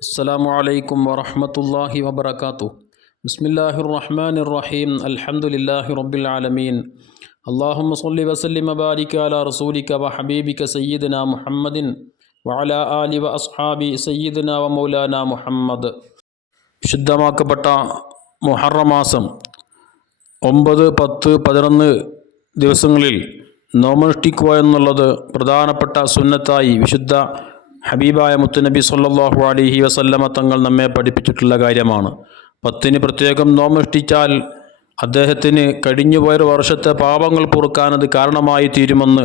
السلام عليكم ورحمة الله وبركاته بسم الله الرحمن الرحيم الحمد لله رب العالمين اللهم صل وسلم وبارك على رسولك وحبيبك سيدنا محمد وعلى آل وأصحاب سيدنا ومولانا محمد ശുദ്ധമാക്കപ്പെട്ട മുഹറം മാസം ഒമ്പത് പത്ത് പതിനൊന്ന് ദിവസങ്ങളിൽ നോമനുഷ്ഠിക്കുക എന്നുള്ളത് പ്രധാനപ്പെട്ട സുന്നത്തായി വിശുദ്ധ ഹബീബായ മുത്തുനബി സല്ലാഹു അലഹി വസല്ലമ തങ്ങൾ നമ്മെ പഠിപ്പിച്ചിട്ടുള്ള കാര്യമാണ്. പത്തിന് പ്രത്യേകം നോമഷ്ടിച്ചാൽ അദ്ദേഹത്തിന് കഴിഞ്ഞുപോയൊരു വർഷത്തെ പാപങ്ങൾ പൊറുക്കാൻ അത് കാരണമായി തീരുമെന്ന്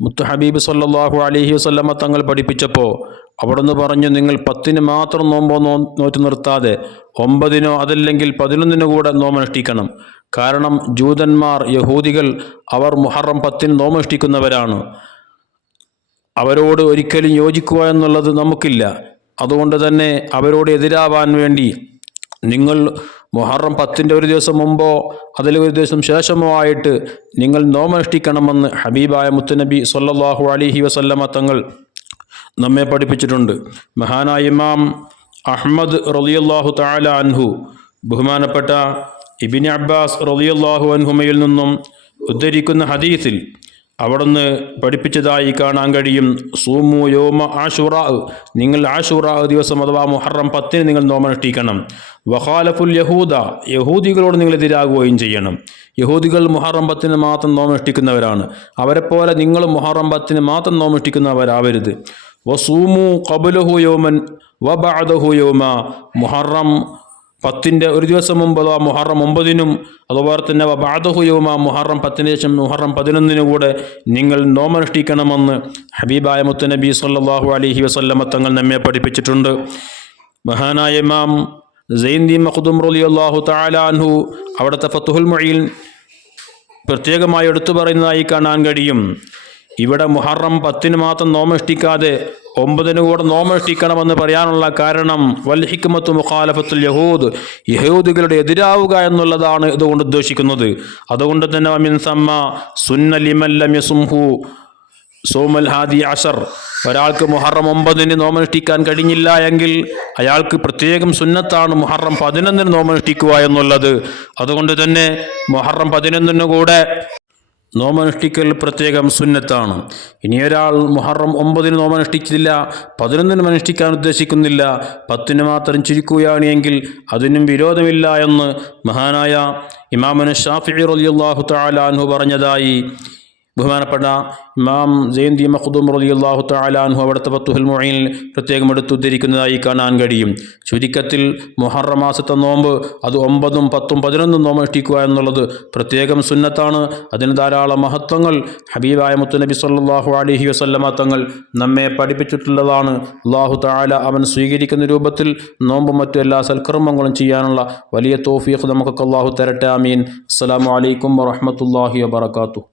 മുത്തു ഹബീബ് സല്ലാഹു അലഹി വസല്ലമ തങ്ങൾ പഠിപ്പിച്ചപ്പോൾ അവിടുന്ന് പറഞ്ഞു നിങ്ങൾ പത്തിന് മാത്രം നോമ്പോ നോ നോറ്റ് നിർത്താതെ ഒമ്പതിനോ അതല്ലെങ്കിൽ പതിനൊന്നിനോ കൂടെ നോമനുഷ്ഠിക്കണം കാരണം ജൂതന്മാർ യഹൂദികൾ അവർ മുഹറം പത്തിന് നോമനുഷ്ഠിക്കുന്നവരാണ് അവരോട് ഒരിക്കലും യോജിക്കുക എന്നുള്ളത് നമുക്കില്ല. അതുകൊണ്ട് തന്നെ അവരോട് എതിരാവാൻ വേണ്ടി നിങ്ങൾ മുഹറം പത്തിന്റെ ഒരു ദിവസം മുമ്പോ അതിൽ ഒരു ദിവസം ശേഷമോ ആയിട്ട് നിങ്ങൾ നോമനുഷ്ഠിക്കണമെന്ന് ഹബീബായ മുത്തുനബി സല്ലാഹു അലിഹി വസല്ലമ തങ്ങൾ നമ്മെ പഠിപ്പിച്ചിട്ടുണ്ട്. മഹാനായ ഇമാം അഹമ്മദ് റളിയല്ലാഹു താല അൻഹു ബഹുമാനപ്പെട്ട ഇബിൻ അബ്ബാസ് റളിയല്ലാഹു അൻഹുമയിൽ നിന്നും ഉദ്ധരിക്കുന്ന ഹദീസിൽ അവിടുന്ന് പഠിപ്പിച്ചതായി കാണാൻ കഴിയും. സൂമു യോമ ആഷുറാ നിങ്ങൾ ആഷുറാ ദിവസം അഥവാ മുഹറം പത്തിന് നിങ്ങൾ നോമനുഷ്ഠിക്കണം വഹാലഫുൽ യഹൂദ യഹൂദികളോട് നിങ്ങൾ എതിരാകുകയും ചെയ്യണം. യഹൂദികൾ മുഹറം പത്തിന് മാത്രം നോമനുഷ്ഠിക്കുന്നവരാണ് അവരെപ്പോലെ നിങ്ങൾ മുഹറം പത്തിന് മാത്രം നോമനുഷ്ഠിക്കുന്നവരാവരുത് വസൂമു കബുലഹു യോമൻ വബാദഹു ബഅദഹു യോമ മുഹറം പത്തിന്റെ ഒരു ദിവസം മുമ്പ് അഥവാ മുഹറം ഒമ്പതിനും അതുപോലെ തന്നെ ബാദഹുയവുമ മുഹറം പത്തിന് ശേഷം മുഹറം പതിനൊന്നിനു കൂടെ നിങ്ങൾ നോമനുഷ്ഠിക്കണമെന്ന് ഹബീബായ മുത്തനബി സല്ലാഹു അലൈഹി വസല്ലമ തങ്ങൾ നമ്മെ പഠിപ്പിച്ചിട്ടുണ്ട്. മഹാനായ ഇമാം സൈന്ദി മഖ്ദും റളിയല്ലാഹു തആല അൻഹു അവിടുത്തെ ഫത്തുഹുൽ മൊഴിയിൽ പ്രത്യേകമായി എടുത്തു പറയുന്നതായി കാണാൻ കഴിയും. ഇവിടെ മുഹറം പത്തിന് മാത്രം നോമനുഷ്ഠിക്കാതെ ഒമ്പതിന് കൂടെ നോമനുഷ്ഠിക്കണമെന്ന് പറയാനുള്ള കാരണം വൽ ഹിക്മത്ത് മുഖാലഫത്തുൽ യഹൂദ്. യഹൂദികളുടെ എതിരാവുക എന്നുള്ളതാണ് ഇതുകൊണ്ട് ഉദ്ദേശിക്കുന്നത്. അതുകൊണ്ട് തന്നെ അമിൻ സമ്മ സുന്നലിമല്ലം യസുംഹു സോമൽ ഹാദി അഷർ ഒരാൾക്ക് മുഹറം ഒമ്പതിന് നോമനുഷ്ഠിക്കാൻ കഴിഞ്ഞില്ല എങ്കിൽ അയാൾക്ക് പ്രത്യേകം സുന്നത്താണ് മുഹറം പതിനൊന്നിന് നോമനുഷ്ഠിക്കുക എന്നുള്ളത്. അതുകൊണ്ട് തന്നെ മുഹറം പതിനൊന്നിന് കൂടെ നോമനുഷ്ഠിക്കൽ പ്രത്യേകം സുന്നത്താണ്. ഇനി ഒരാൾ മുഹറം ഒമ്പതിന് നോമനുഷ്ഠിച്ചില്ല പതിനൊന്നിനും അനുഷ്ഠിക്കാൻ ഉദ്ദേശിക്കുന്നില്ല പത്തിന് മാത്രം ചിരിക്കുകയാണ് എങ്കിൽ അതിനും വിരോധമില്ല എന്ന് മഹാനായ ഇമാമന് ഷാഫി റളിയല്ലാഹു താലാൻഹു പറഞ്ഞതായി. ബഹുമാനപ്പെട്ട ഇമാം ജയന്തി മഖ്ദൂം റളിയല്ലാഹു തആല അൻഹു അവിടുത്തെ ഫത്തുഹുൽ മുഈൻ പ്രത്യേകം എടുത്ത് ഉദ്ധരിക്കുന്നതായി കാണാൻ കഴിയും. ചുരുക്കത്തിൽ മുഹറ മാസത്തെ നോമ്പ് അത് ഒമ്പതും പത്തും പതിനൊന്നും നോമനുഷ്ഠിക്കുക എന്നുള്ളത് പ്രത്യേകം സുന്നത്താണ്. അതിന് ധാരാളം മഹത്വങ്ങൾ ഹബീബായ മുത്തുനബി സല്ലാഹു അലഹി വസല്ലമ തങ്ങൾ നമ്മെ പഠിപ്പിച്ചിട്ടുള്ളതാണ്. അള്ളാഹു താല അവൻ സ്വീകരിക്കുന്ന രൂപത്തിൽ നോമ്പും മറ്റു എല്ലാ സൽക്കർമ്മങ്ങളും ചെയ്യാനുള്ള വലിയ തോഫീഖ് നമുക്കൊക്കെ അള്ളാഹു തരട്ടെ. ആമീൻ. അസ്സലാമു അലൈക്കും വറഹ്മത്തുള്ളാഹി വബറകാതുഹു.